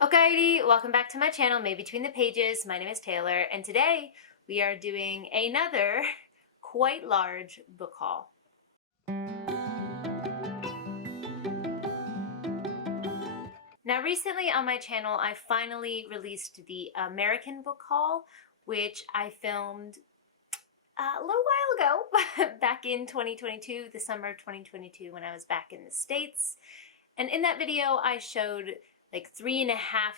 Alrighty, welcome back to my channel, May Between the Pages. My name is Taylor, and today we are doing another quite large book haul. Now, recently on my channel, I finally released the American book haul, which I filmed a little while ago, back in 2022, the summer of 2022, when I was back in the States. And in that video, I showed like 3.5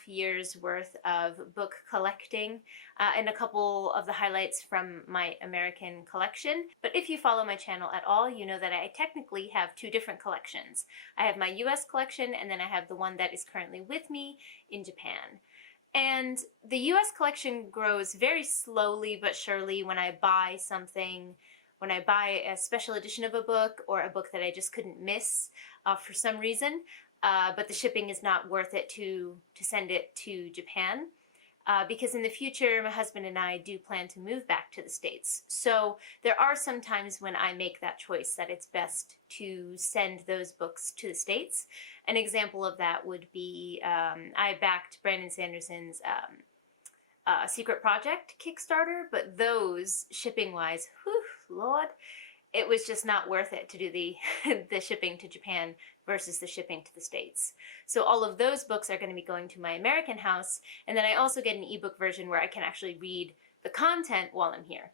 years worth of book collecting and a couple of the highlights from my American collection. But if you follow my channel at all, you know that I technically have two different collections. I have my US collection, and then I have the one that is currently with me in Japan. And the US collection grows very slowly but surely when I buy something, when I buy a special edition of a book or a book that I just couldn't miss for some reason. But the shipping is not worth it to send it to Japan because in the future my husband and I do plan to move back to the States. So there are some times when I make that choice that it's best to send those books to the States. An example of that would be I backed Brandon Sanderson's Secret Project Kickstarter, but those shipping-wise, whew, Lord, it was just not worth it to do the shipping to Japan versus the shipping to the States. So all of those books are going to be going to my American house, and then I also get an ebook version where I can actually read the content while I'm here.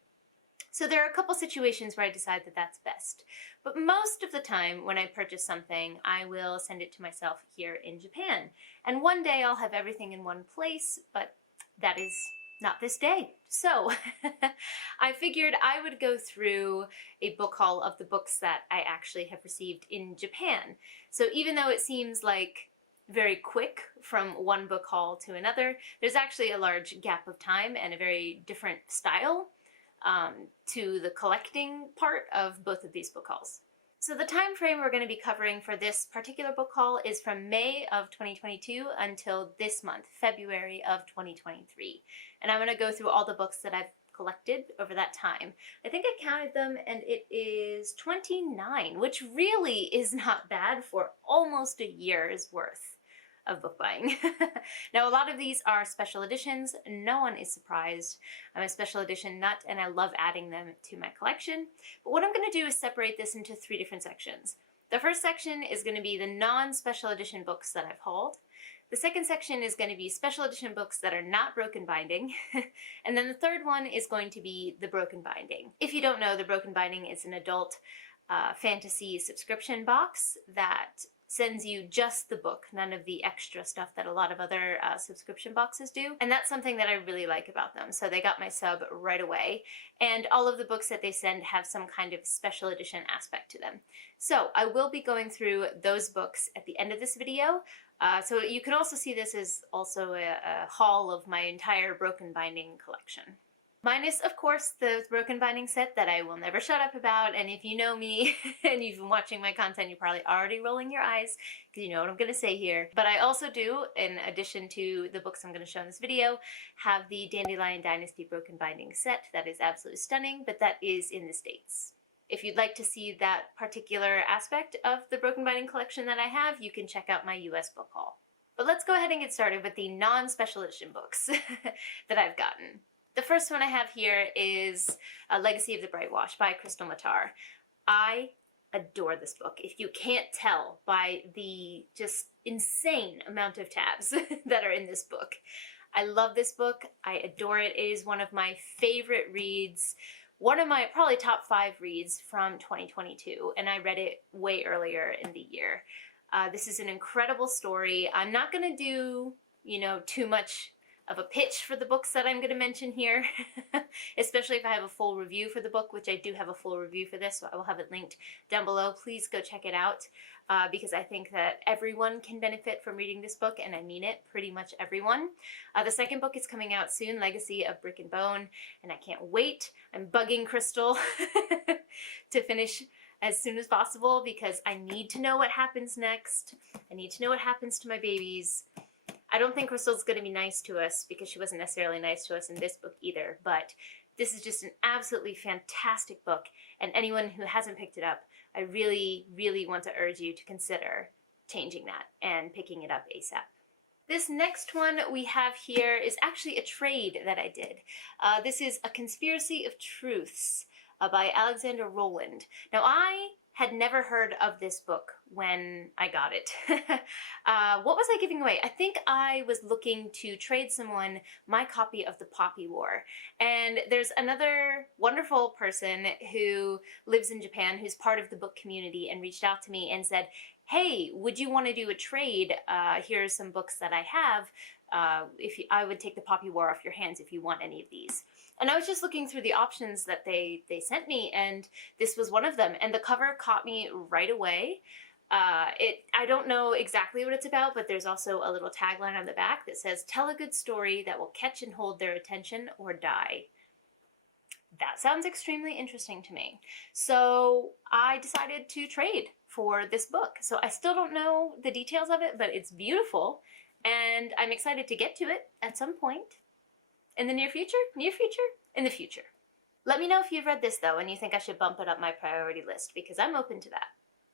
So there are a couple situations where I decide that that's best. But most of the time when I purchase something, I will send it to myself here in Japan. And one day I'll have everything in one place, but that is not this day. So I figured I would go through a book haul of the books that I actually have received in Japan. So even though it seems like very quick from one book haul to another, there's actually a large gap of time and a very different style to the collecting part of both of these book hauls. So the time frame we're going to be covering for this particular book haul is from May of 2022 until this month, February of 2023. And I'm going to go through all the books that I've collected over that time. I think I counted them and it is 29, which really is not bad for almost a year's worth of book buying. Now, a lot of these are special editions. No one is surprised. I'm a special edition nut and I love adding them to my collection. But what I'm going to do is separate this into 3 different sections. The first section is going to be the non-special edition books that I've hauled. The second section is going to be special edition books that are not broken binding. And then the third one is going to be the broken binding. If you don't know, the broken binding is an adult fantasy subscription box that sends you just the book, none of the extra stuff that a lot of other subscription boxes do. And that's something that I really like about them. So they got my sub right away. And all of the books that they send have some kind of special edition aspect to them. So I will be going through those books at the end of this video. So you can also see this as also a haul of my entire broken binding collection. Minus, of course, the broken binding set that I will never shut up about, and if you know me and you've been watching my content, you're probably already rolling your eyes because you know what I'm going to say here. But I also do, in addition to the books I'm going to show in this video, have the Dandelion Dynasty broken binding set that is absolutely stunning, but that is in the States. If you'd like to see that particular aspect of the broken binding collection that I have, you can check out my US book haul. But let's go ahead and get started with the non-special edition books that I've gotten. The first one I have here is Legacy of the Brightwash by Crystal Matar. I adore this book. If you can't tell by the just insane amount of tabs that are in this book. I love this book. I adore it. It is one of my favorite reads. One of my probably top 5 reads from 2022, and I read it way earlier in the year. This is an incredible story. I'm not going to do, too much of a pitch for the books that I'm going to mention here, especially if I have a full review for the book, which I do have a full review for this, so I will have it linked down below. Please go check it out because I think that everyone can benefit from reading this book, and I mean it, pretty much everyone. The second book is coming out soon, Legacy of Brick and Bone, and I can't wait. I'm bugging Crystal to finish as soon as possible because I need to know what happens next. I need to know what happens to my babies. I don't think Crystal's going to be nice to us because she wasn't necessarily nice to us in this book either, but this is just an absolutely fantastic book, and anyone who hasn't picked it up, I really, really want to urge you to consider changing that and picking it up ASAP. This next one we have here is actually a trade that I did. This is A Conspiracy of Truths by Alexander Rowland. Now, I had never heard of this book when I got it. What was I giving away? I think I was looking to trade someone my copy of The Poppy War. And there's another wonderful person who lives in Japan who's part of the book community and reached out to me and said, hey, would you want to do a trade? Here's some books that I have. I would take The Poppy War off your hands if you want any of these. And I was just looking through the options that they sent me, and this was one of them. And the cover caught me right away. I don't know exactly what it's about, but there's also a little tagline on the back that says, tell a good story that will catch and hold their attention or die. That sounds extremely interesting to me. So I decided to trade for this book. So I still don't know the details of it, but it's beautiful, and I'm excited to get to it at some point. In the near future? In the future. Let me know if you've read this though and you think I should bump it up my priority list, because I'm open to that.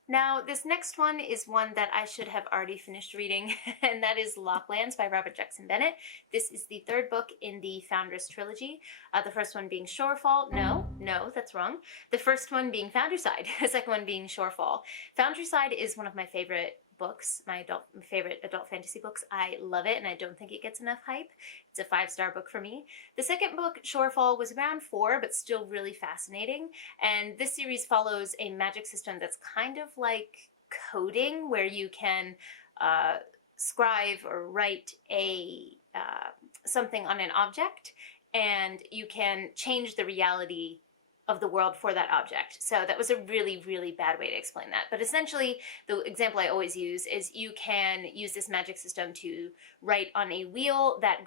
Now, this next one is one that I should have already finished reading, and that is Locklands by Robert Jackson Bennett. This is the third book in the Foundress trilogy. The first one being Shorefall. No, that's wrong. The first one being Foundryside, the second one being Shorefall. Foundryside is one of my favorite books, my favorite adult fantasy books. I love it, and I don't think it gets enough hype. It's a 5-star book for me. The second book, Shorefall, was around 4, but still really fascinating. And this series follows a magic system that's kind of like coding, where you can scribe or write something on an object, and you can change the reality of the world for that object. So that was a really, really bad way to explain that. But essentially, the example I always use is you can use this magic system to write on a wheel that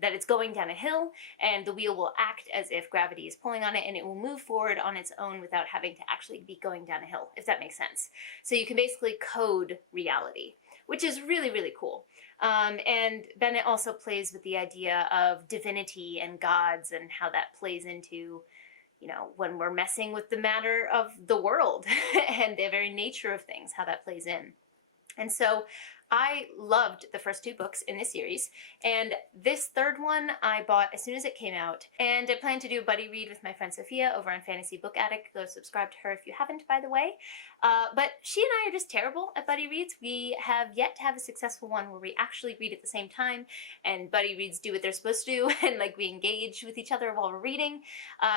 it's going down a hill, and the wheel will act as if gravity is pulling on it, and it will move forward on its own without having to actually be going down a hill, if that makes sense. So you can basically code reality, which is really, really cool. And Bennett also plays with the idea of divinity and gods and how that plays into, you know, when we're messing with the matter of the world and the very nature of things, how that plays in. And so I loved the first 2 books in this series, and this third one I bought as soon as it came out, and I plan to do a buddy read with my friend Sophia over on Fantasy Book Addict. Go subscribe to her if you haven't, by the way. But she and I are just terrible at buddy reads. We have yet to have a successful one where we actually read at the same time, and buddy reads do what they're supposed to do, and like we engage with each other while we're reading.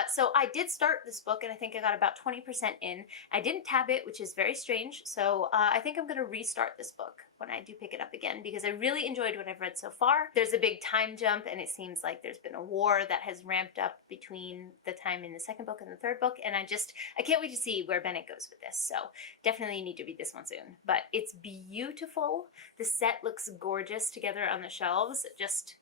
So I did start this book, and I think I got about 20% in. I didn't tab it, which is very strange, so I think I'm going to restart this book when I do pick it up again, because I really enjoyed what I've read so far. There's a big time jump, and it seems like there's been a war that has ramped up between the time in the second book and the third book, and I can't wait to see where Bennett goes with this. So definitely need to read this one soon. But it's beautiful. The set looks gorgeous together on the shelves. Just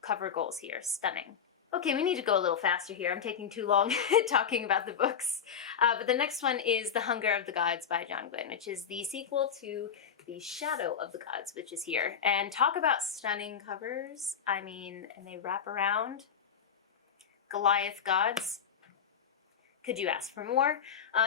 cover goals here. Stunning. Okay, we need to go a little faster here. I'm taking too long talking about the books. But the next one is The Hunger of the Gods by John Gwynne, which is the sequel to The Shadow of the Gods, which is here. And talk about stunning covers. I mean, and they wrap around. Goliath gods. Could you ask for more?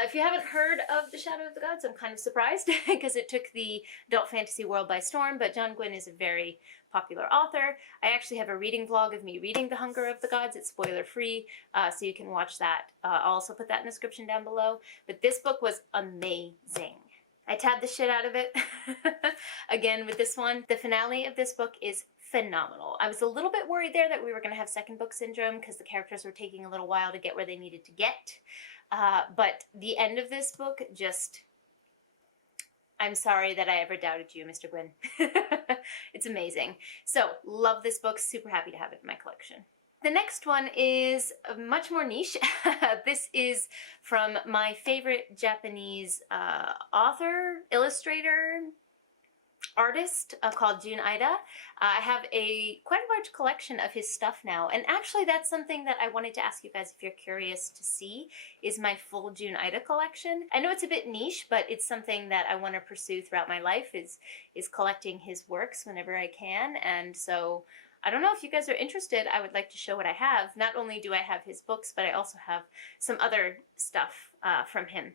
If you haven't heard of The Shadow of the Gods, I'm kind of surprised because it took the adult fantasy world by storm, but John Gwynne is a very popular author. I actually have a reading vlog of me reading The Hunger of the Gods. It's spoiler-free, so you can watch that. I'll also put that in the description down below. But this book was amazing. I tabbed the shit out of it. Again, with this one, the finale of this book is phenomenal. I was a little bit worried there that we were going to have second book syndrome because the characters were taking a little while to get where they needed to get. But the end of this book just... I'm sorry that I ever doubted you, Mr. Gwynne. It's amazing. So, love this book. Super happy to have it in my collection. The next one is much more niche. This is from my favorite Japanese author, illustrator, artist called Jun Ida. I have quite a large collection of his stuff now, and actually that's something that I wanted to ask you guys if you're curious to see, is my full Jun Ida collection. I know it's a bit niche, but it's something that I want to pursue throughout my life, is collecting his works whenever I can, and so I don't know if you guys are interested. I would like to show what I have. Not only do I have his books, but I also have some other stuff from him.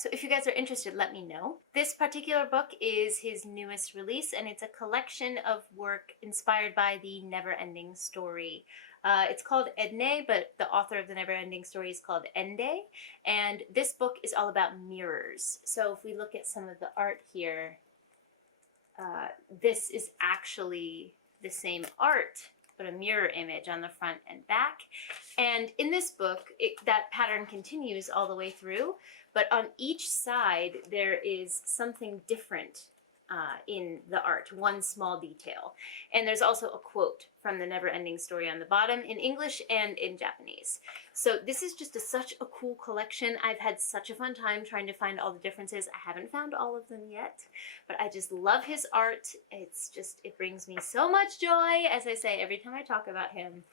So if you guys are interested, let me know. This particular book is his newest release, and it's a collection of work inspired by the Never-Ending Story. It's called Edne, but the author of the Never-Ending Story is called Ende, and this book is all about mirrors. So if we look at some of the art here, this is actually the same art, but a mirror image on the front and back. And in this book, that pattern continues all the way through, but on each side there is something different in the art, one small detail. And there's also a quote from the Never-Ending Story on the bottom in English and in Japanese. So this is just such a cool collection. I've had such a fun time trying to find all the differences. I haven't found all of them yet, but I just love his art. It brings me so much joy, as I say every time I talk about him.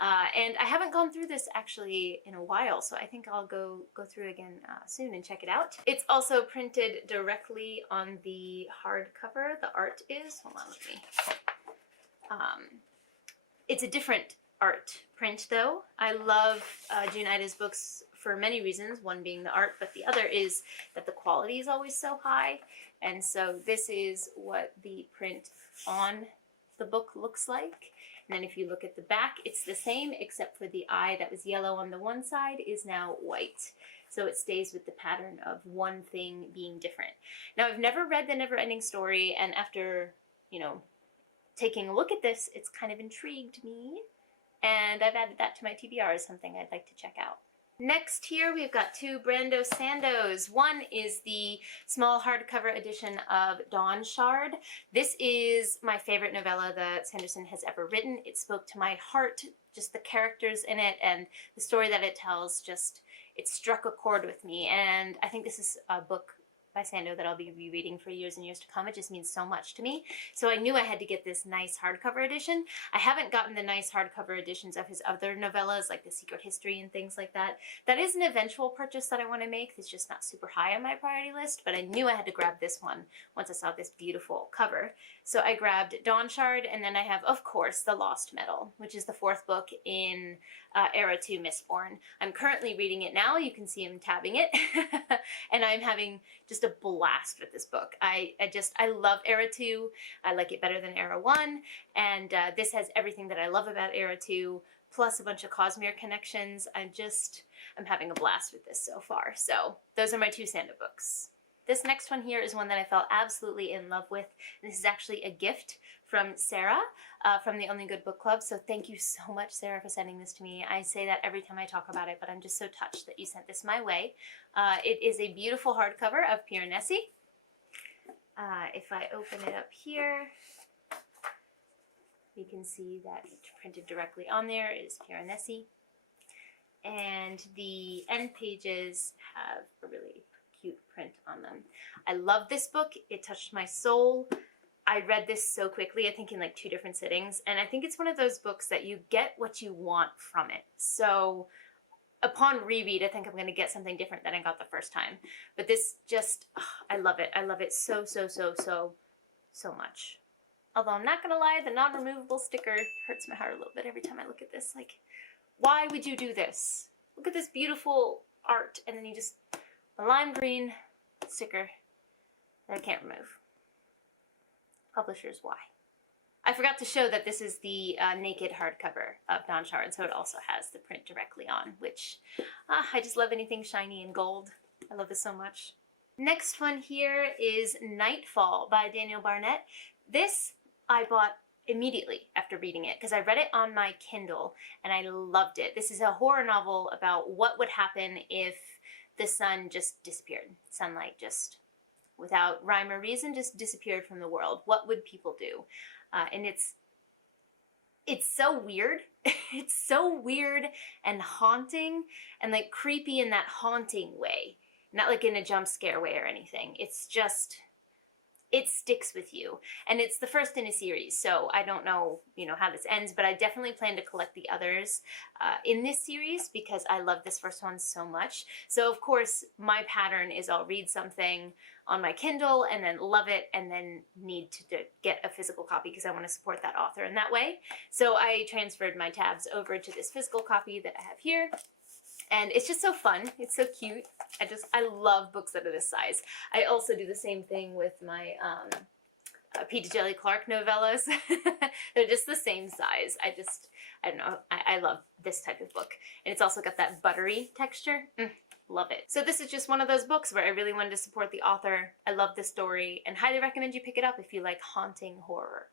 And I haven't gone through this actually in a while, so I think I'll go through again soon and check it out. It's also printed directly on the hardcover. The art is, hold on with me. It's a different art print though. I love Jun Ida's books for many reasons, one being the art, but the other is that the quality is always so high. And so this is what the print on the book looks like. And then if you look at the back, it's the same, except for the eye that was yellow on the one side is now white. So it stays with the pattern of one thing being different. Now, I've never read The Never-Ending Story, and after, taking a look at this, it's kind of intrigued me. And I've added that to my TBR as something I'd like to check out. Next here, we've got two Brando Sandos. One is the small hardcover edition of Dawn Shard. This is my favorite novella that Sanderson has ever written. It spoke to my heart, just the characters in it and the story that it tells, it struck a chord with me. And I think this is a book by Sando that I'll be rereading for years and years to come. It just means so much to me. So I knew I had to get this nice hardcover edition. I haven't gotten the nice hardcover editions of his other novellas, like The Secret History and things like that. That is an eventual purchase that I want to make. It's just not super high on my priority list, but I knew I had to grab this one once I saw this beautiful cover. So I grabbed Dawn Shard, and then I have, of course, The Lost Metal, which is the fourth book in Era 2 Mistborn. I'm currently reading it now. You can see him tabbing it. And I'm having just a blast with this book. I love Era 2. I like it better than Era 1. And this has everything that I love about Era 2, plus a bunch of Cosmere connections. I'm having a blast with this so far. So those are my two Sando books. This next one here is one that I fell absolutely in love with. This is actually a gift from Sarah from the Only Good Book Club. So thank you so much, Sarah, for sending this to me. I say that every time I talk about it, but I'm just so touched that you sent this my way. It is a beautiful hardcover of Piranesi. If I open it up here, you can see that printed directly on there is Piranesi. And the end pages have a really cute print on them. I love this book. It touched my soul. I read this so quickly, I think in like 2 different sittings, and I think it's one of those books that you get what you want from it. So upon reread, I think I'm going to get something different than I got the first time. But this I love it. I love it so much. Although I'm not going to lie, the non-removable sticker hurts my heart a little bit every time I look at this. Like, why would you do this? Look at this beautiful art, and then you just, a lime green sticker that I can't remove. Publishers, why? I forgot to show that this is the naked hardcover of Dawn Shard, so it also has the print directly on, which I just love anything shiny and gold. I love this so much. Next one here is Nightfall by Daniel Barnett. This I bought immediately after reading it because I read it on my Kindle and I loved it. This is a horror novel about what would happen if the sun just disappeared. Sunlight just, without rhyme or reason, just disappeared from the world. What would people do? And it's so weird. It's so weird and haunting and like creepy in that haunting way. Not like in a jump scare way or anything. It's just, it sticks with you. And it's the first in a series, so I don't know, how this ends, but I definitely plan to collect the others in this series because I love this first one so much. So of course, my pattern is I'll read something on my Kindle and then love it and then need to get a physical copy because I want to support that author in that way. So I transferred my tabs over to this physical copy that I have here. And it's just so fun. It's so cute. I love books that are this size. I also do the same thing with my Peter Jelly Clark novellas. They're just the same size. I don't know. I love this type of book. And it's also got that buttery texture. Love it. So this is just one of those books where I really wanted to support the author. I love the story and highly recommend you pick it up if you like haunting horror.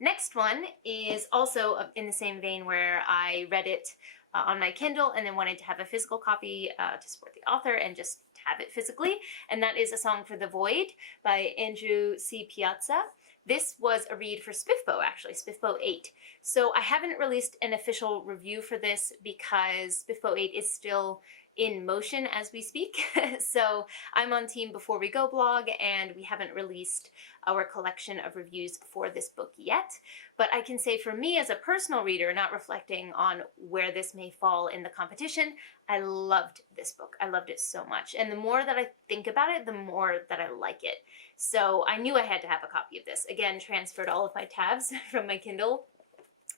Next one is also in the same vein where I read it on my Kindle and then wanted to have a physical copy to support the author and just have it physically. And that is A Song for the Void by Andrew C. Piazza. This was a read for Spiffbo, actually, Spiffbo 8. So I haven't released an official review for this because Spiffbo 8 is still in motion as we speak. So I'm on Team Before We Go blog and we haven't released our collection of reviews for this book yet. But I can say for me as a personal reader, not reflecting on where this may fall in the competition, I loved this book. I loved it so much. And the more that I think about it, the more that I like it. So I knew I had to have a copy of this. Again, transferred all of my tabs from my Kindle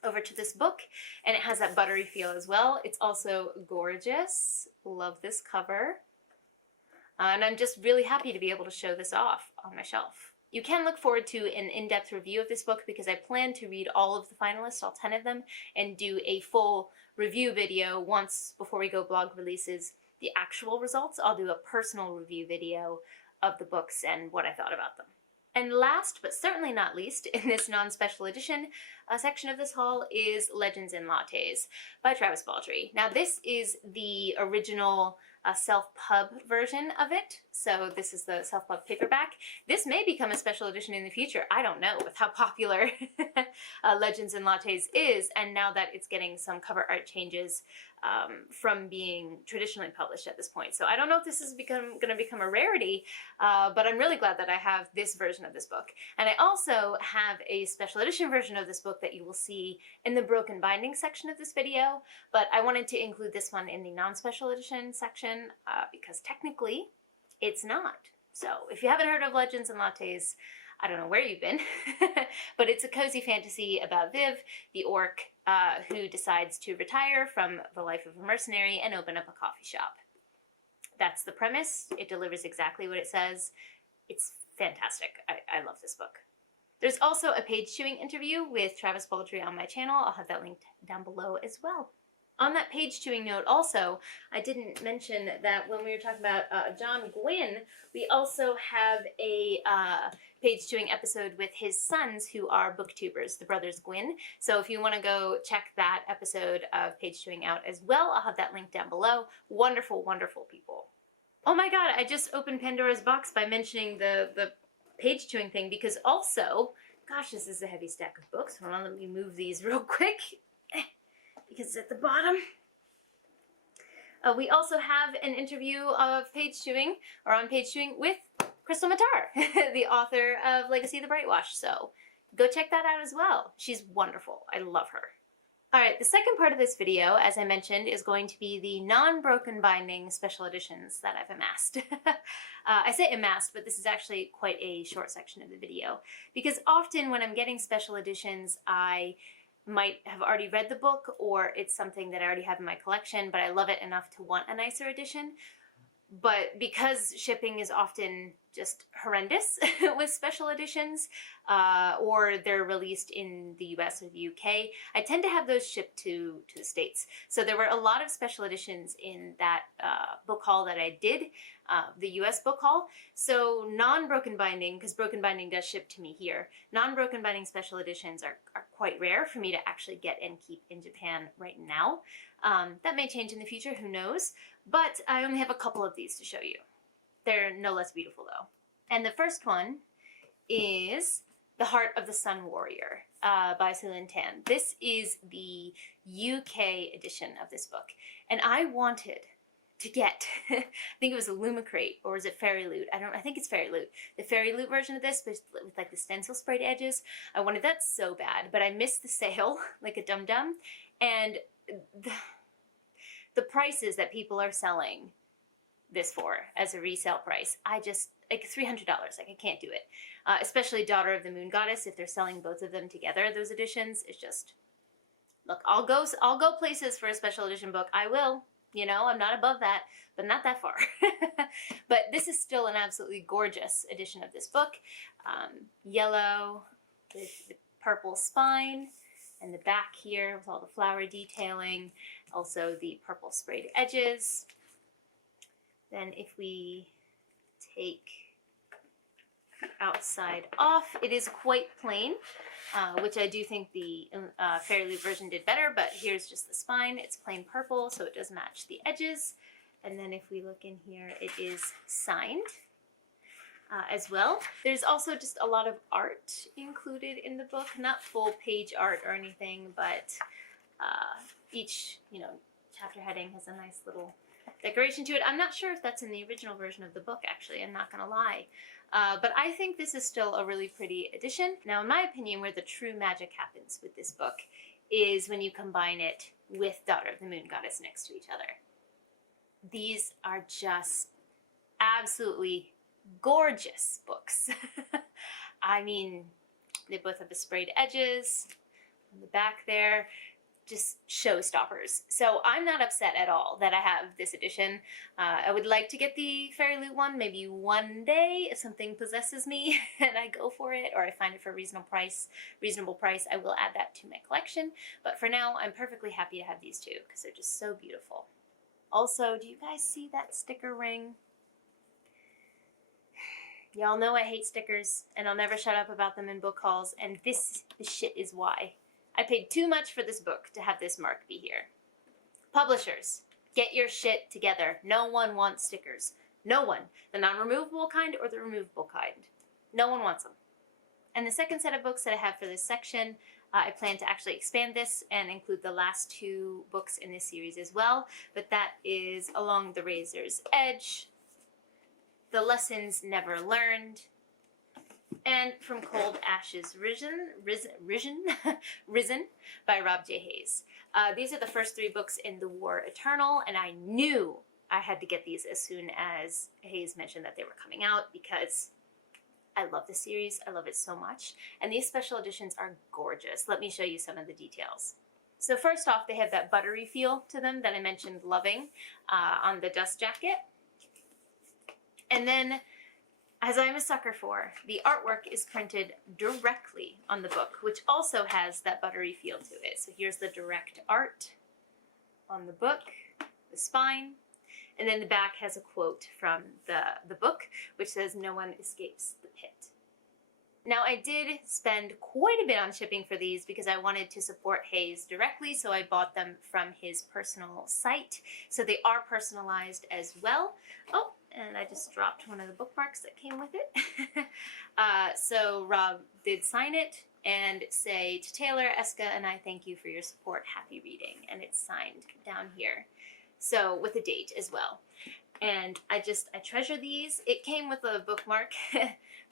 over to this book, and it has that buttery feel as well. It's also gorgeous. Love this cover. And I'm just really happy to be able to show this off on my shelf. You can look forward to an in-depth review of this book because I plan to read all of the finalists, all 10 of them, and do a full review video once Before We Go blog releases the actual results. I'll do a personal review video of the books and what I thought about them. And last, but certainly not least, in this non-special edition section of this haul is Legends and Lattes by Travis Baldree. Now this is the original self-pub version of it, so this is the self-pub paperback. This may become a special edition in the future, I don't know, with how popular Legends and Lattes is, and now that it's getting some cover art changes from being traditionally published at this point. So I don't know if this is going to become a rarity, but I'm really glad that I have this version of this book. And I also have a special edition version of this book that you will see in the broken binding section of this video, but I wanted to include this one in the non-special edition section because technically it's not. So if you haven't heard of Legends and Lattes, I don't know where you've been, but it's a cozy fantasy about Viv, the orc, who decides to retire from the life of a mercenary and open up a coffee shop. That's the premise. It delivers exactly what it says. It's fantastic. I love this book. There's also a page-chewing interview with Travis Baldree on my channel. I'll have that linked down below as well. On that page-chewing note also, I didn't mention that when we were talking about John Gwynn, we also have a page-chewing episode with his sons who are booktubers, the brothers Gwynn. So if you want to go check that episode of page-chewing out as well, I'll have that linked down below. Wonderful, wonderful people. Oh my god, I just opened Pandora's box by mentioning the page-chewing thing because also, gosh, this is a heavy stack of books. Hold on, let me move these real quick. Because it's at the bottom. We also have an interview of page-chewing, or on page-chewing, with Crystal Matar, the author of Legacy of the Brightwash. So go check that out as well. She's wonderful. I love her. Alright, the second part of this video, as I mentioned, is going to be the non-broken binding special editions that I've amassed. I say amassed, but this is actually quite a short section of the video. Because often when I'm getting special editions, I might have already read the book or it's something that I already have in my collection, but I love it enough to want a nicer edition. But because shipping is often just horrendous with special editions, or they're released in the US or the UK, I tend to have those shipped to the States. So there were a lot of special editions in that book haul that I did, the US book haul. So non-broken binding, because broken binding does ship to me here, non-broken binding special editions are quite rare for me to actually get and keep in Japan right now. That may change in the future, who knows? But I only have a couple of these to show you. They're no less beautiful though. And the first one is The Heart of the Sun Warrior by Celine Tan. This is the UK edition of this book. And I wanted to get, I think it was a Lumicrate, or is it Fairy Loot? I think it's Fairy Loot. The Fairy Loot version of this, with like the stencil sprayed edges. I wanted that so bad, but I missed the sale like a dum-dum. And the prices that people are selling this for as a resale price, I just, like $300, like I can't do it. Especially Daughter of the Moon Goddess, if they're selling both of them together, those editions, it's just, look, I'll go places for a special edition book, I will. You know, I'm not above that, but not that far. But this is still an absolutely gorgeous edition of this book. Yellow with the purple spine, and the back here with all the flower detailing, also the purple sprayed edges. Then if we take outside off, it is quite plain, which I do think the Fairy Loot version did better, but here's just the spine. It's plain purple, so it does match the edges. And then if we look in here, it is signed as well. There's also just a lot of art included in the book, not full page art or anything, but each, chapter heading has a nice little decoration to it. I'm not sure if that's in the original version of the book, actually. I'm not gonna lie. But I think this is still a really pretty edition. Now, in my opinion, where the true magic happens with this book is when you combine it with Daughter of the Moon Goddess next to each other. These are just absolutely gorgeous books. I mean, they both have the sprayed edges on the back there. Just showstoppers. So I'm not upset at all that I have this edition. I would like to get the Fairy Loot one maybe one day if something possesses me and I go for it, or I find it for a reasonable price, I will add that to my collection. But for now, I'm perfectly happy to have these two because they're just so beautiful. Also, do you guys see that sticker ring? Y'all know I hate stickers, and I'll never shut up about them in book hauls, and this shit is why. I paid too much for this book to have this mark be here. Publishers, get your shit together. No one wants stickers. No one. The non-removable kind or the removable kind. No one wants them. And the second set of books that I have for this section, I plan to actually expand this and include the last two books in this series as well. But that is Along the Razor's Edge, The Lessons Never Learned, and From Cold Ashes Risen by Rob J. Hayes. These are the first three books in the War Eternal, and I knew I had to get these as soon as Hayes mentioned that they were coming out because I love the series. I love it so much. And these special editions are gorgeous. Let me show you some of the details. So first off, they have that buttery feel to them that I mentioned loving on the dust jacket. And then, as I'm a sucker for, the artwork is printed directly on the book, which also has that buttery feel to it. So here's the direct art on the book, the spine, and then the back has a quote from the book, which says, "No one escapes the pit." Now, I did spend quite a bit on shipping for these because I wanted to support Hayes directly, so I bought them from his personal site. So they are personalized as well. Oh, and I just dropped one of the bookmarks that came with it. So Rob did sign it and say, "To Taylor, Eska, and I thank you for your support. Happy reading." And it's signed down here. So with a date as well. And I treasure these. It came with a bookmark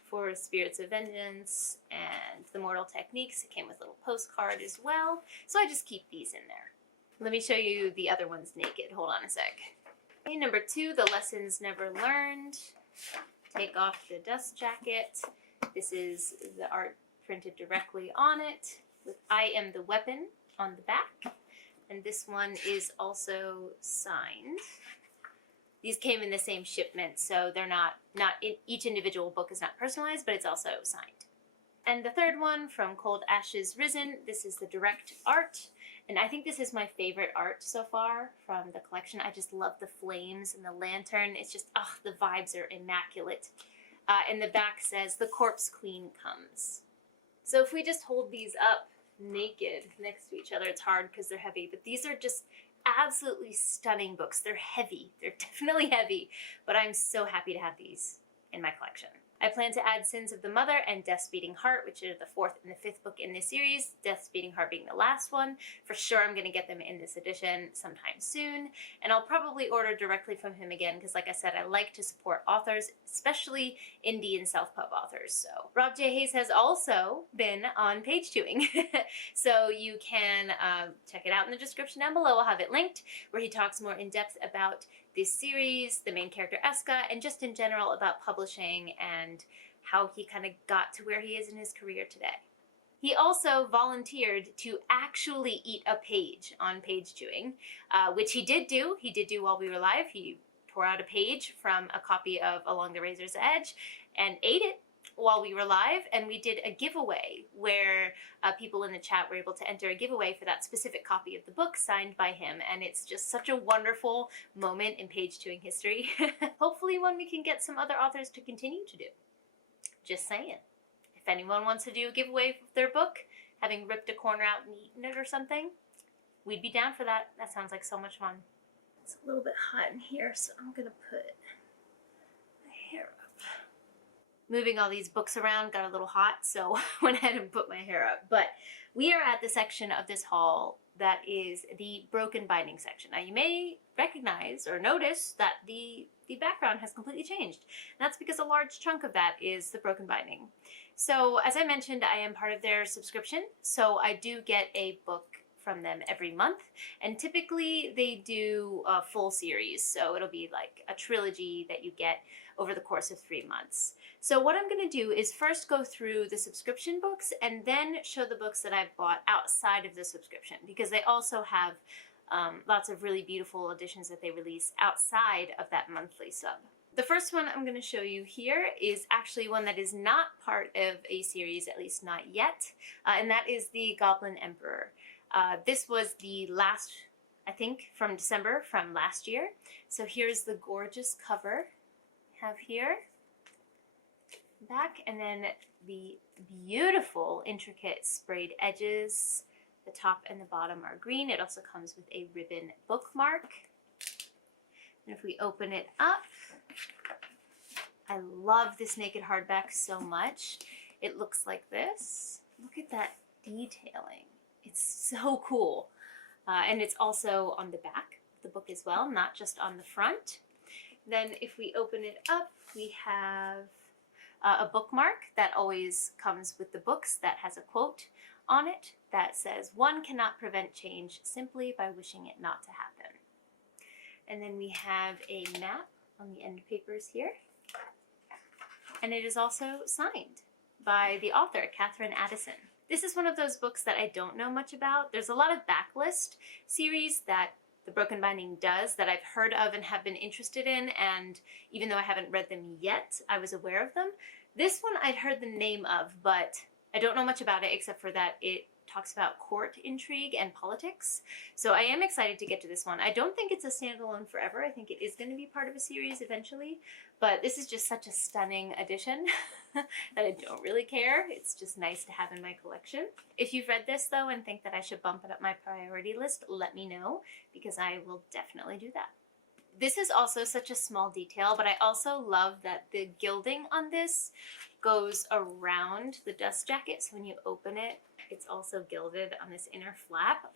for Spirits of Vengeance and The Mortal Techniques. It came with a little postcard as well. So I just keep these in there. Let me show you the other ones naked. Hold on a sec. Okay, number 2, The Lessons Never Learned. Take off the dust jacket. This is the art printed directly on it with "I am the weapon" on the back. And this one is also signed. These came in the same shipment, so they're not each individual book is not personalized, but it's also signed. And the third one, From Cold Ashes Risen, this is the direct art. And I think this is my favorite art so far from the collection. I just love the flames and the lantern. It's just, the vibes are immaculate. And the back says, "The Corpse Queen Comes." So if we just hold these up naked next to each other, it's hard because they're heavy, but these are just absolutely stunning books. They're heavy. They're definitely heavy, but I'm so happy to have these in my collection. I plan to add Sins of the Mother and Death's Beating Heart, which are the 4th and the 5th book in this series, Death's Beating Heart being the last one. For sure I'm going to get them in this edition sometime soon, and I'll probably order directly from him again because, like I said, I like to support authors, especially indie and self-pub authors. So Rob J. Hayes has also been on page chewing, so you can check it out in the description down below. I'll have it linked, where he talks more in depth about this series, the main character Eska, and just in general about publishing and how he kind of got to where he is in his career today. He also volunteered to actually eat a page on page chewing, which he did do. He did do while we were live. He tore out a page from a copy of Along the Razor's Edge and ate it while we were live, and we did a giveaway where people in the chat were able to enter a giveaway for that specific copy of the book signed by him, and it's just such a wonderful moment in page chewing history. Hopefully one we can get some other authors to continue to do. Just saying. If anyone wants to do a giveaway of their book, having ripped a corner out and eaten it or something, we'd be down for that. That sounds like so much fun. It's a little bit hot in here, so I'm gonna put my hair up. Moving all these books around got a little hot, so went ahead and put my hair up. But we are at the section of this haul that is the broken binding section. Now you may recognize or notice that the background has completely changed. And that's because a large chunk of that is the broken binding. So as I mentioned, I am part of their subscription, so I do get a book from them every month, and typically they do a full series, so it'll be like a trilogy that you get over the course of 3 months. So what I'm going to do is first go through the subscription books and then show the books that I've bought outside of the subscription, because they also have lots of really beautiful editions that they release outside of that monthly sub. The first one I'm going to show you here is actually one that is not part of a series, at least not yet, and that is the Goblin Emperor. This was the last, I think, from December from last year. So here's the gorgeous cover I have here, back, and then the beautiful intricate sprayed edges. The top and the bottom are green. It also comes with a ribbon bookmark. And if we open it up, I love this naked hardback so much. It looks like this. Look at that detailing. It's so cool. And it's also on the back of the book as well, not just on the front. Then if we open it up, we have a bookmark that always comes with the books that has a quote on it that says, "One cannot prevent change simply by wishing it not to happen." And then we have a map on the end papers here. And it is also signed by the author, Catherine Addison. This is one of those books that I don't know much about. There's a lot of backlist series that the Broken Binding does that I've heard of and have been interested in, and even though I haven't read them yet, I was aware of them. This one I'd heard the name of, but I don't know much about it except for that it talks about court intrigue and politics. So I am excited to get to this one. I don't think it's a standalone forever. I think it is going to be part of a series eventually, but this is just such a stunning edition that I don't really care. It's just nice to have in my collection. If you've read this though and think that I should bump it up my priority list, let me know, because I will definitely do that. This is also such a small detail, but I also love that the gilding on this goes around the dust jacket, so when you open it, it's also gilded on this inner flap.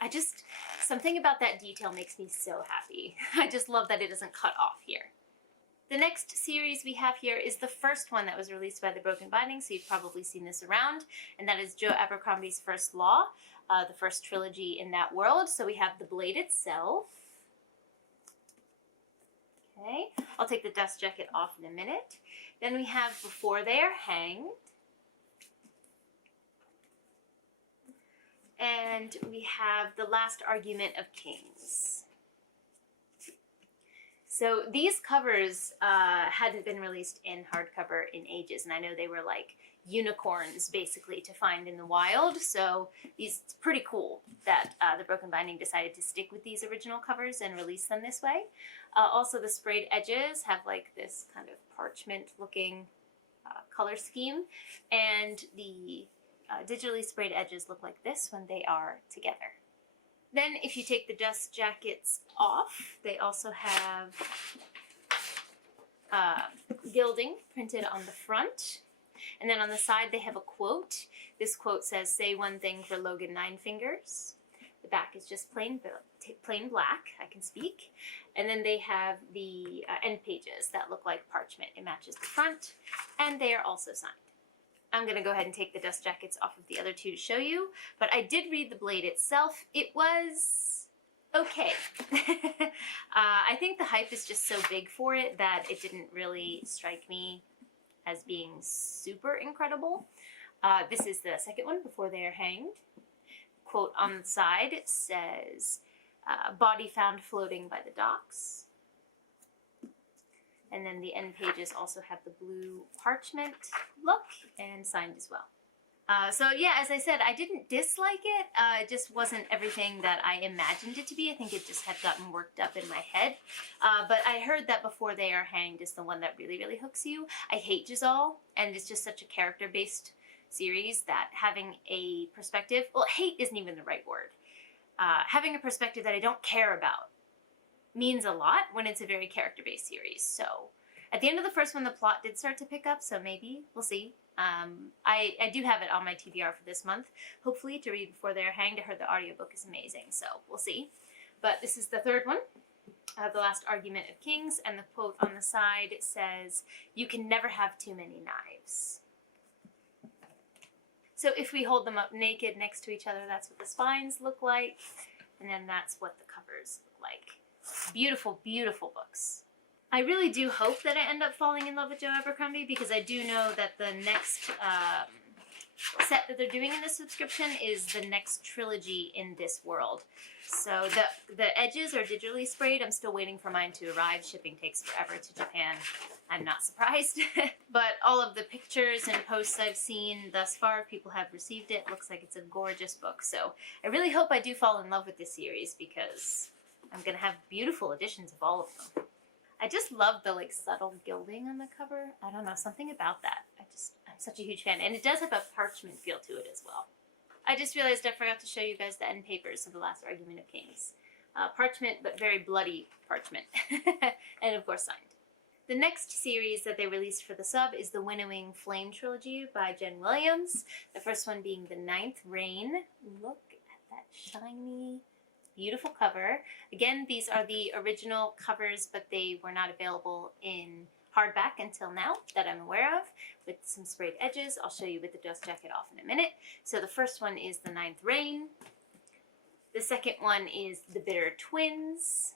Something about that detail makes me so happy. I just love that it doesn't cut off here. The next series we have here is the first one that was released by the Broken Binding, so you've probably seen this around, and that is Joe Abercrombie's First Law, the first trilogy in that world. So we have the blade itself. Okay, I'll take the dust jacket off in a minute. Then we have Before They Are Hanged. And we have The Last Argument of Kings. So these covers hadn't been released in hardcover in ages, and I know they were like unicorns basically to find in the wild, so it's pretty cool that the Broken Binding decided to stick with these original covers and release them this way. Also the sprayed edges have like this kind of parchment looking color scheme, and the digitally sprayed edges look like this when they are together. Then if you take the dust jackets off, they also have gilding printed on the front. And then on the side they have a quote. This quote says, "Say one thing for Logan Nine Fingers." The back is just plain black, I can speak. And then they have the end pages that look like parchment. It matches the front, and they are also signed. I'm going to go ahead and take the dust jackets off of the other two to show you, but I did read the blade itself. It was okay. I think the hype is just so big for it that it didn't really strike me as being super incredible. This is the second one, Before They Are Hanged. Quote on the side says, body found floating by the docks. And then the end pages also have the blue parchment look and signed as well. So yeah, as I said, I didn't dislike it. It just wasn't everything that I imagined it to be. I think it just had gotten worked up in my head. But I heard that Before They Are Hanged is the one that really, really hooks you. I hate Giselle, and it's just such a character-based series that having a perspective, well, hate isn't even the right word. Having a perspective that I don't care about means a lot when it's a very character-based series. So at the end of the first one, the plot did start to pick up, so maybe, we'll see. I do have it on my TBR for this month, hopefully, to read Before They're Hanged. I heard the audiobook is amazing, so we'll see. But this is the third one, The Last Argument of Kings, and the quote on the side says, "You can never have too many knives." So if we hold them up naked next to each other, that's what the spines look like, and then that's what the covers look like. Beautiful, beautiful books. I really do hope that I end up falling in love with Joe Abercrombie, because I do know that the next set that they're doing in this subscription is the next trilogy in this world. So the edges are digitally sprayed. I'm still waiting for mine to arrive. Shipping takes forever to Japan. I'm not surprised. But all of the pictures and posts I've seen thus far, people have received it. Looks like it's a gorgeous book. So I really hope I do fall in love with this series, because I'm going to have beautiful editions of all of them. I just love the like subtle gilding on the cover. I don't know, something about that. I'm such a huge fan. And it does have a parchment feel to it as well. I just realized I forgot to show you guys the end papers of The Last Argument of Kings. Parchment, but very bloody parchment. And of course signed. The next series that they released for the sub is the Winnowing Flame Trilogy by Jen Williams. The first one being The Ninth Reign. Look at that shiny, beautiful cover. Again, these are the original covers, but they were not available in hardback until now that I'm aware of, with some sprayed edges. I'll show you with the dust jacket off in a minute. So the first one is The Ninth Reign. The second one is The Bitter Twins,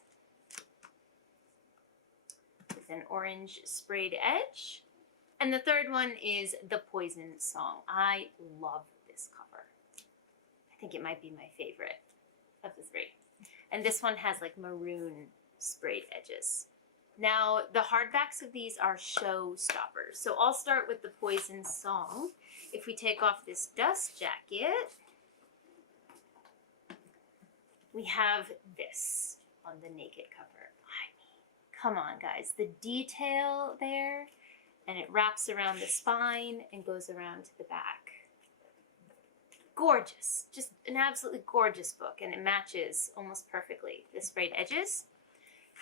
with an orange sprayed edge. And the third one is The Poison Song. I love this cover. I think it might be my favorite of the three. And this one has like maroon sprayed edges. Now, the hardbacks of these are showstoppers. So I'll start with The Poison Song. If we take off this dust jacket, we have this on the naked cover. I mean, come on guys, the detail there, and it wraps around the spine and goes around to the back. Gorgeous, just an absolutely gorgeous book, and it matches almost perfectly the sprayed edges.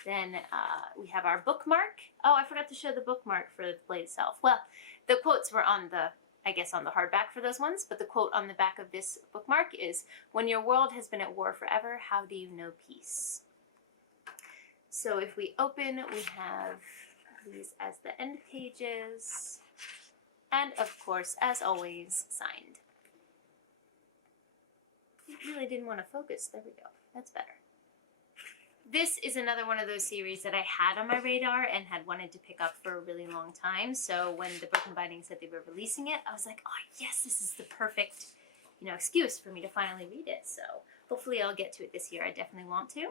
Then we have our bookmark. Oh, I forgot to show the bookmark for the blade itself. Well, the quotes were on the, I guess, on the hardback for those ones, but the quote on the back of this bookmark is, "When your world has been at war forever, how do you know peace?" So if we open, we have these as the end pages, and of course, as always, signed. It really didn't want to focus. There we go. That's better. This is another one of those series that I had on my radar and had wanted to pick up for a really long time. So when the Broken Binding said they were releasing it, I was like, oh yes, this is the perfect, excuse for me to finally read it. So hopefully I'll get to it this year. I definitely want to.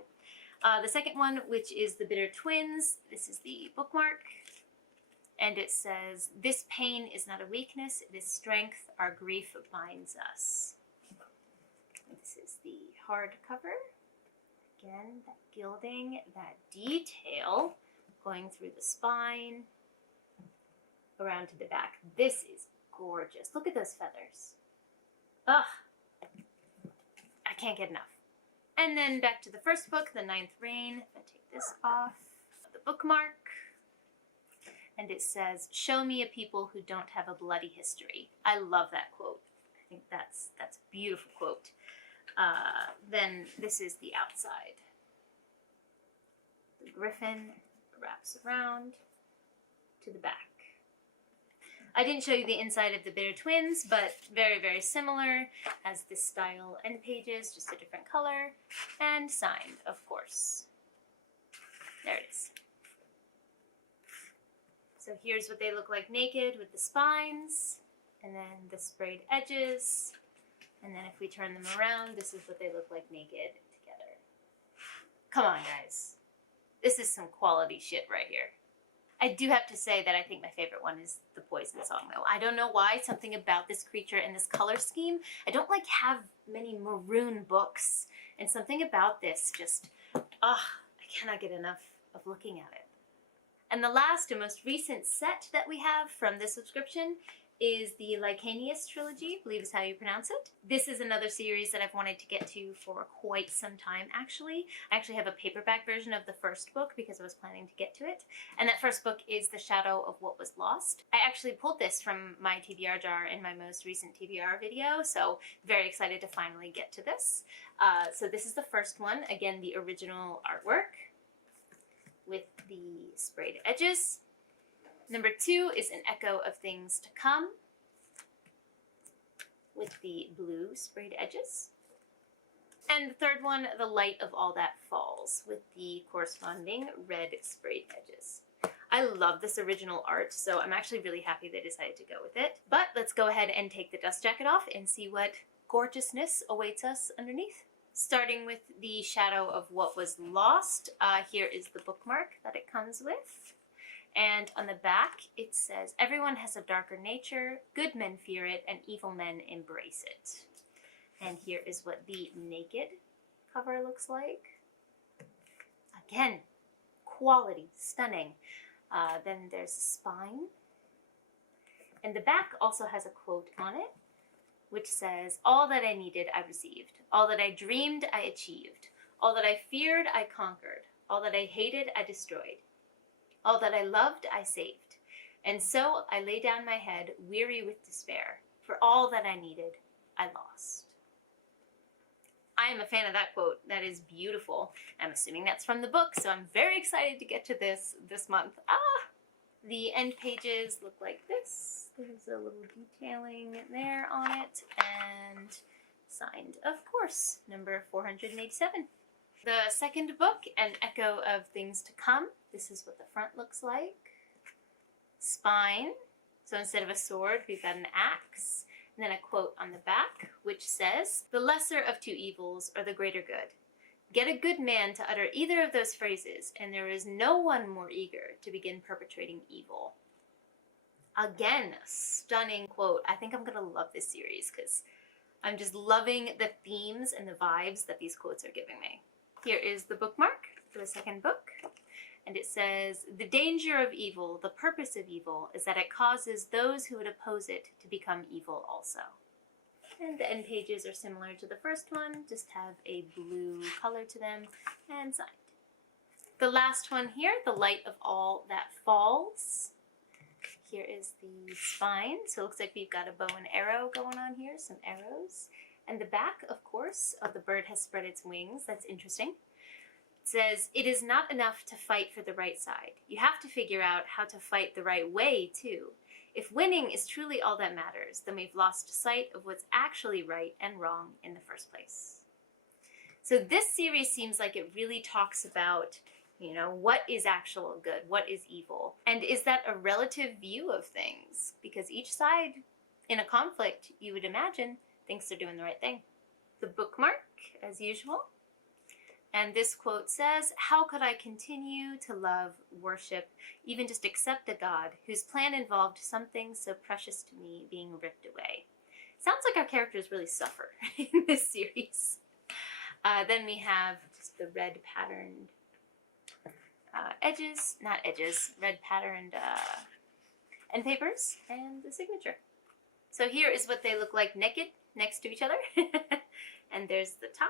The second one, which is The Bitter Twins, this is the bookmark. And it says, "This pain is not a weakness, it is strength. Our grief binds us." This is the hardcover. Again, that gilding, that detail going through the spine, around to the back. This is gorgeous. Look at those feathers. Ugh. I can't get enough. And then back to the first book, The Ninth Reign. If I take this off, the bookmark. And it says, "Show me a people who don't have a bloody history." I love that quote. I think that's a beautiful quote. Then this is the outside. The griffin wraps around to the back. I didn't show you the inside of The Bitter Twins, but very, very similar. Has this style end pages, just a different color, and signed, of course. There it is. So here's what they look like naked with the spines, and then the sprayed edges, and then if we turn them around, this is what they look like naked together. Come on, guys. This is some quality shit right here. I do have to say that I think my favorite one is the Poison song, though. I don't know why, something about this creature and this color scheme. I don't like have many maroon books, and something about this just, I cannot get enough of looking at it. And the last and most recent set that we have from this subscription is the Miscellaneous trilogy, I believe is how you pronounce it. This is another series that I've wanted to get to for quite some time, actually. I actually have a paperback version of the first book because I was planning to get to it. And that first book is The Shadow of What Was Lost. I actually pulled this from my TBR jar in my most recent TBR video, so very excited to finally get to this. So this is the first one. Again, the original artwork with the sprayed edges. Number 2 is An Echo of Things to Come with the blue sprayed edges. And the third one, The Light of All That Falls with the corresponding red sprayed edges. I love this original art, so I'm actually really happy they decided to go with it. But let's go ahead and take the dust jacket off and see what gorgeousness awaits us underneath. Starting with The Shadow of What Was Lost, here is the bookmark that it comes with. And on the back, it says, everyone has a darker nature, good men fear it, and evil men embrace it. And here is what the naked cover looks like. Again, quality, stunning. Then there's a spine. And the back also has a quote on it, which says, all that I needed, I received. All that I dreamed, I achieved. All that I feared, I conquered. All that I hated, I destroyed. All that I loved, I saved. And so I lay down my head, weary with despair, for all that I needed, I lost. I am a fan of that quote. That is beautiful. I'm assuming that's from the book, so I'm very excited to get to this month. The end pages look like this. There's a little detailing there on it, and signed, of course, number 487. The second book, An Echo of Things to Come. This is what the front looks like. Spine. So instead of a sword, we've got an axe. And then a quote on the back, which says, the lesser of two evils or the greater good. Get a good man to utter either of those phrases, and there is no one more eager to begin perpetrating evil. Again, a stunning quote. I think I'm going to love this series because I'm just loving the themes and the vibes that these quotes are giving me. Here is the bookmark for the second book, and it says, the danger of evil, the purpose of evil, is that it causes those who would oppose it to become evil also. And the end pages are similar to the first one, just have a blue color to them, and signed. The last one here, The Light of All That Falls. Here is the spine, so it looks like we've got a bow and arrow going on here, some arrows. And the back, of course, the bird has spread its wings. That's interesting. It says, it is not enough to fight for the right side. You have to figure out how to fight the right way, too. If winning is truly all that matters, then we've lost sight of what's actually right and wrong in the first place. So this series seems like it really talks about, you know, what is actual good, what is evil, and is that a relative view of things? Because each side in a conflict, you would imagine, thinks they're doing the right thing. The bookmark, as usual. And this quote says, how could I continue to love, worship, even just accept a God whose plan involved something so precious to me being ripped away? Sounds like our characters really suffer in this series. Then we have just the red patterned red patterned end papers and the signature. So here is what they look like naked next to each other. And there's the top.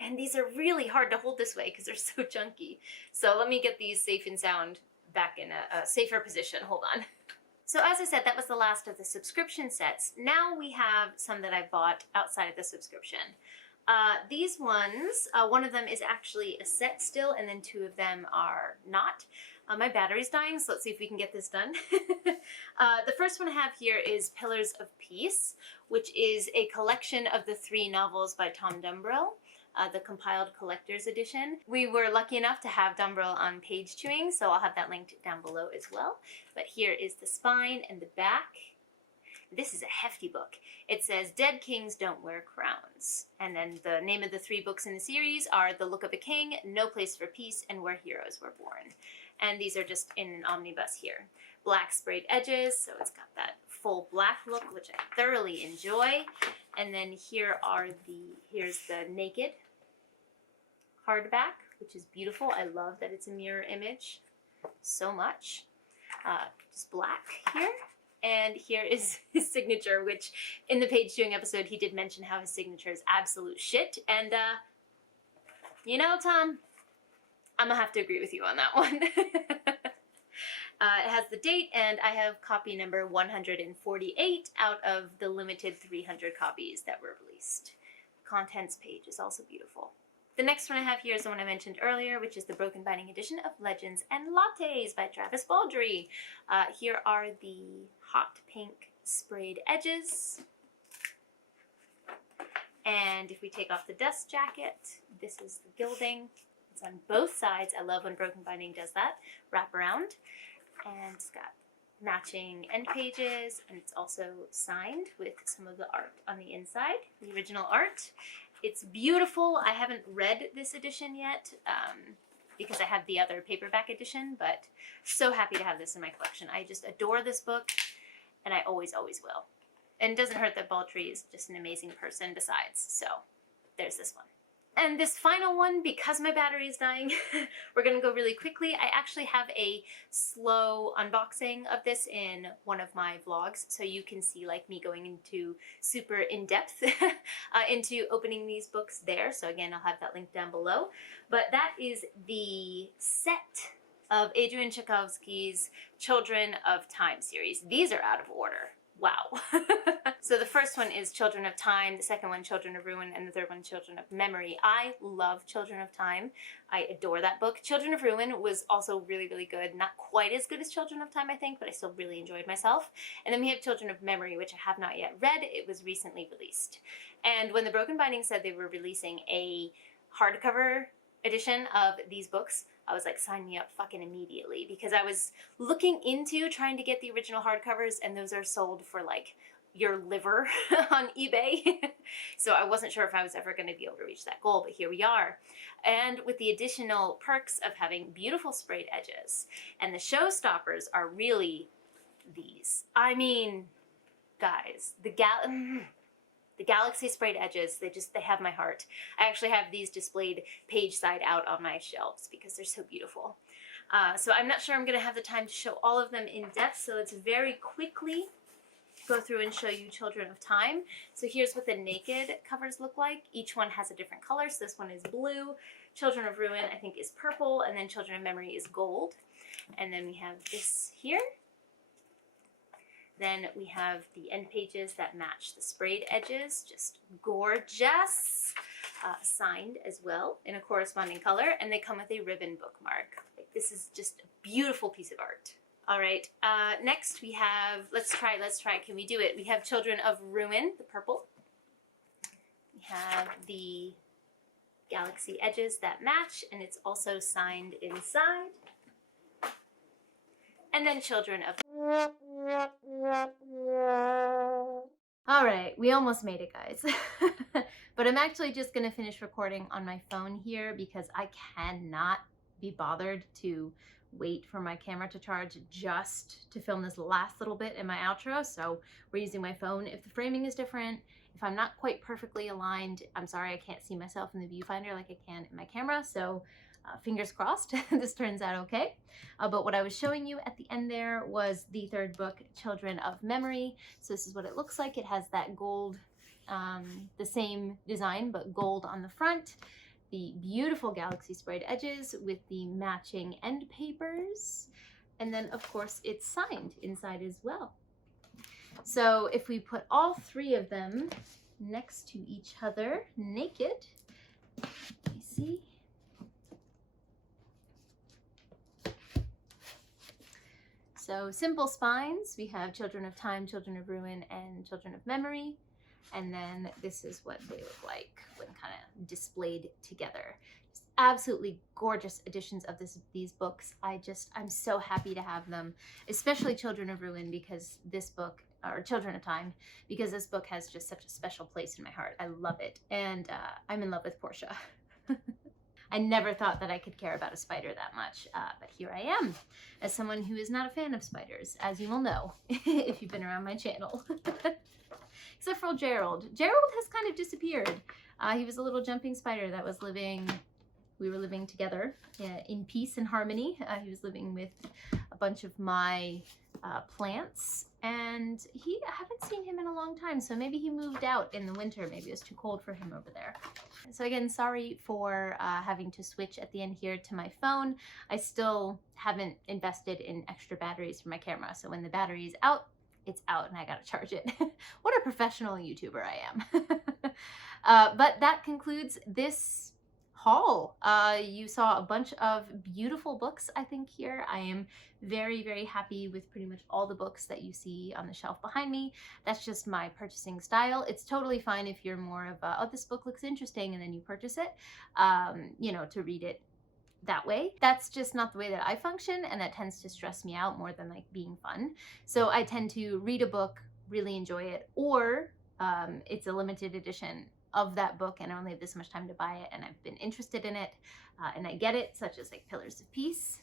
And these are really hard to hold this way because they're so chunky. So let me get these safe and sound back in a safer position. Hold on. So as I said, that was the last of the subscription sets. Now we have some that I bought outside of the subscription. These ones, one of them is actually a set still, and then two of them are not. My battery's dying, so let's see if we can get this done. The first one I have here is Pillars of Peace, which is a collection of the 3 novels by Tom Dumbrell. The compiled collector's edition. We were lucky enough to have Dumbrell on page chewing, so I'll have that linked down below as well. But here is the spine and the back. This is a hefty book. It says, Dead Kings Don't Wear Crowns. And then the name of the 3 books in the series are The Look of a King, No Place for Peace, and Where Heroes Were Born. And these are just in an omnibus here. Black sprayed edges, so it's got that full black look, which I thoroughly enjoy. And then here's the naked hardback, which is beautiful. I love that it's a mirror image so much. Just black here. And here is his signature, which in the page doing episode, he did mention how his signature is absolute shit. And, you know, Tom, I'm gonna have to agree with you on that one. It has the date, and I have copy number 148 out of the limited 300 copies that were released. Contents page is also beautiful. The next one I have here is the one I mentioned earlier, which is the Broken Binding edition of Legends and Lattes by Travis Baldree. Here are the hot pink sprayed edges. And if we take off the dust jacket, this is the gilding. It's on both sides. I love when Broken Binding does that. Wrap around. And it's got matching end pages, and it's also signed with some of the art on the inside, the original art. It's beautiful. I haven't read this edition yet because I have the other paperback edition, but so happy to have this in my collection. I just adore this book, and I always, always will. And it doesn't hurt that Baldree is just an amazing person besides, so there's this one. And this final one, because my battery is dying, we're going to go really quickly. I actually have a slow unboxing of this in one of my vlogs, so you can see like me going into super in-depth into opening these books there. So again, I'll have that link down below. But that is the set of Adrian Tchaikovsky's Children of Time series. These are out of order. Wow. So the first one is Children of Time, the second one Children of Ruin, and the third one Children of Memory. I love Children of Time. I adore that book. Children of Ruin was also really, really good. Not quite as good as Children of Time, I think, but I still really enjoyed myself. And then we have Children of Memory, which I have not yet read. It was recently released. And when the Broken Binding said they were releasing a hardcover edition of these books, I was like, sign me up fucking immediately, because I was looking into trying to get the original hardcovers, and those are sold for like your liver on eBay. So I wasn't sure if I was ever going to be able to reach that goal, but here we are. And with the additional perks of having beautiful sprayed edges, and the showstoppers are really these. I mean, guys, the Galaxy sprayed edges, they have my heart. I actually have these displayed page side out on my shelves because they're so beautiful. So I'm not sure I'm going to have the time to show all of them in depth, so let's very quickly go through and show you Children of Time. So here's what the naked covers look like. Each one has a different color, so this one is blue. Children of Ruin, I think, is purple, and then Children of Memory is gold. And then we have this here. Then we have the end pages that match the sprayed edges, just gorgeous. Signed as well in a corresponding color, and they come with a ribbon bookmark. Like, this is just a beautiful piece of art. All right, next we have, let's try, can we do it? We have Children of Ruin, the purple. We have the Galaxy edges that match, and it's also signed inside. And then Children of... All right, we almost made it, guys. But I'm actually just gonna finish recording on my phone here because I cannot be bothered to wait for my camera to charge just to film this last little bit in my outro. So we're using my phone. If the framing is different, if I'm not quite perfectly aligned, I'm sorry, I can't see myself in the viewfinder like I can in my camera. So fingers crossed, this turns out okay. But what I was showing you at the end there was the third book, Children of Memory. So this is what it looks like. It has that gold, the same design, but gold on the front. The beautiful Galaxy sprayed edges with the matching end papers. And then, of course, it's signed inside as well. So if we put all 3 of them next to each other, naked, let me see. So simple spines, we have Children of Time, Children of Ruin, and Children of Memory. And then this is what they look like when kind of displayed together. Just absolutely gorgeous editions of these books. I'm so happy to have them, especially Children of Ruin, because this book or Children of Time, because this book has just such a special place in my heart. I love it, and I'm in love with Portia. I never thought that I could care about a spider that much, but here I am, as someone who is not a fan of spiders, as you will know if you've been around my channel. Except for Gerald. Gerald has kind of disappeared. He was a little jumping spider that was we were living together in peace and harmony. He was living with a bunch of my plants, and I haven't seen him in a long time, so maybe he moved out in the winter. Maybe it was too cold for him over there. So again, sorry for having to switch at the end here to my phone. I still haven't invested in extra batteries for my camera, so when the battery is out, it's out and I gotta charge it. What a professional YouTuber I am. But that concludes this haul. You saw a bunch of beautiful books, I think, here. I am very, very happy with pretty much all the books that you see on the shelf behind me. That's just my purchasing style. It's totally fine if you're more of a, oh, this book looks interesting, and then you purchase it, you know, to read it that way. That's just not the way that I function, and that tends to stress me out more than like being fun. So I tend to read a book, really enjoy it, or it's a limited edition of that book and I only have this much time to buy it and I've been interested in it and I get it, such as like Pillars of Peace.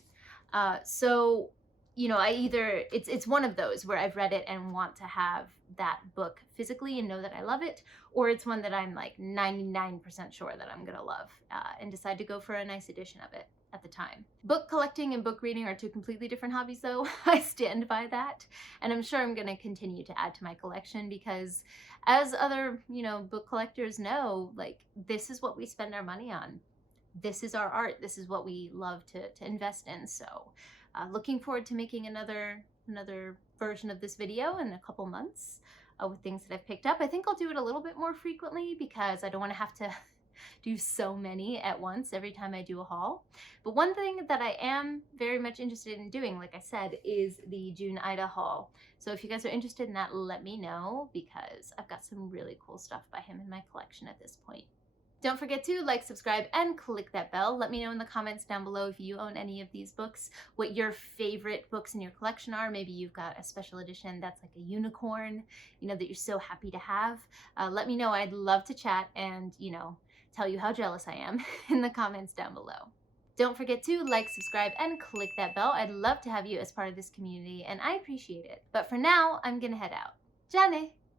So, you know, it's one of those where I've read it and want to have that book physically and know that I love it, or it's one that I'm like 99% sure that I'm gonna love and decide to go for a nice edition of it at the time. Book collecting and book reading are two completely different hobbies though. I stand by that, and I'm sure I'm gonna continue to add to my collection because, as other, you know, book collectors know, like, this is what we spend our money on. This is our art. This is what we love to invest in. So looking forward to making another version of this video in a couple months with things that I've picked up. I think I'll do it a little bit more frequently because I don't want to have to do so many at once every time I do a haul. But one thing that I am very much interested in doing, like I said, is the June Ida haul. So if you guys are interested in that, let me know, because I've got some really cool stuff by him in my collection at this point. Don't forget to like, subscribe, and click that bell. Let me know in the comments down below if you own any of these books, what your favorite books in your collection are. Maybe you've got a special edition that's like a unicorn, you know, that you're so happy to have. Let me know. I'd love to chat and, you know, tell you how jealous I am in the comments down below. Don't forget to like, subscribe, and click that bell. I'd love to have you as part of this community, and I appreciate it. But for now, I'm gonna head out. Jane!